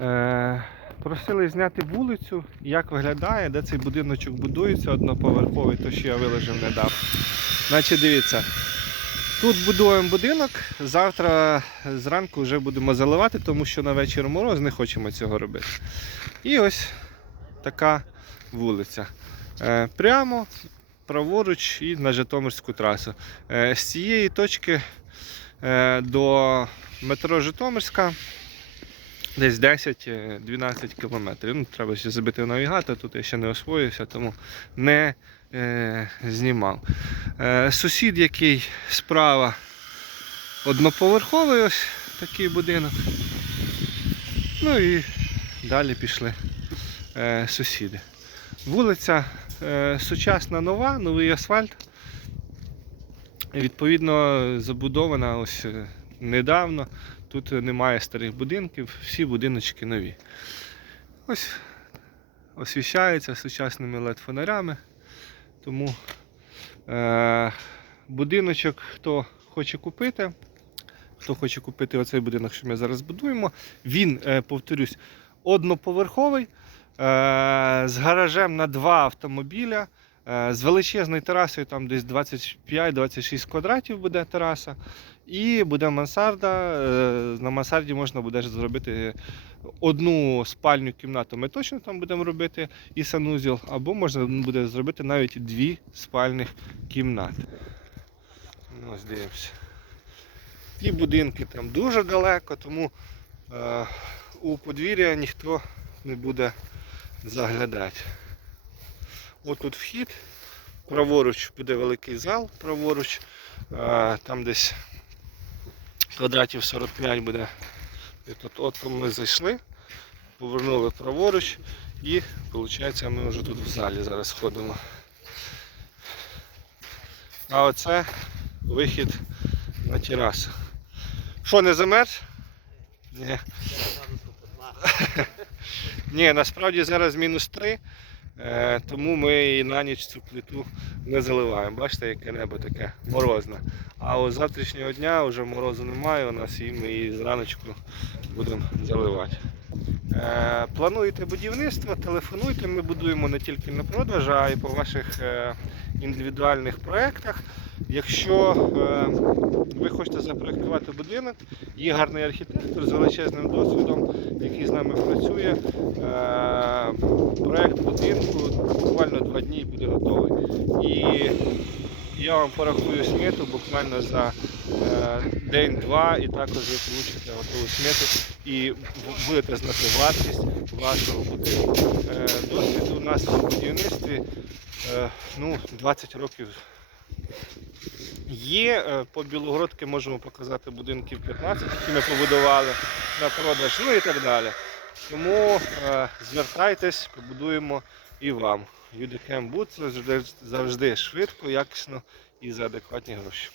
Е, просили зняти вулицю, як виглядає, де цей будиночок будується, одноповерховий, то що я виложив недавно. Значить, дивіться, тут будуємо будинок, завтра зранку вже будемо заливати, тому що на вечір мороз не хочемо цього робити. І ось така вулиця. Е, прямо праворуч і на Житомирську трасу. Е, з цієї точки до метро Житомирська десь 10-12 кілометрів. Ну, треба ще забити навігатор, тут я ще не освоївся, тому не е, знімав. Е, сусід, який справа одноповерховий, ось такий будинок. Ну і далі пішли е, сусіди. Вулиця е, сучасна нова, новий асфальт. Відповідно, забудована ось е, недавно. Тут немає старих будинків, всі будиночки нові. Ось освіщається сучасними LED-фонарями. Тому е, будиночок, хто хоче купити, хто хоче купити оцей будинок, що ми зараз будуємо, він, е, повторюсь, одноповерховий, е, з гаражем на два автомобіля. Е, З величезною терасою, там десь 25-26 квадратів буде тераса. І буде мансарда. е, На мансарді можна буде зробити одну спальню кімнату. Ми точно там будемо робити і санузел, або можна буде зробити навіть дві спальних кімнати. Ну, ось дивимося. Ті будинки там дуже далеко, тому е, у подвір'я ніхто не буде заглядати. От тут вхід, праворуч буде великий зал, праворуч, там десь квадратів 45 буде. І тут от ми зайшли, повернули праворуч і виходить ми вже тут в залі зараз ходимо. А оце вихід на терасу. Що, не замерз? Ні. Ні, насправді зараз мінус 3, е, тому ми і на ніч цю плиту не заливаємо. Бачите, яке небо таке морозне. А з завтрашнього дня вже морозу немає у нас і ми її зраночку будемо заливати. Е, плануєте будівництво, телефонуйте, ми будуємо не тільки на продаж, а й по ваших е, індивідуальних проєктах. Якщо е, ви хочете запроектувати будинок, є гарний архітектор з величезним досвідом, який з нами працює. Проєкт будинку буквально два дні буде готовий. І я вам порахую смету буквально за е, день-два, і також ви получите готову смету і будете знати вартість вашого будинку. Е, досвід у нас в будівництві е, ну, 20 років Є по Білогородки можемо показати будинків 15, які ми побудували на продаж, ну і так далі. Тому е, звертайтесь, побудуємо і вам. Юдикем Буд завжди, завжди швидко, якісно і за адекватні гроші.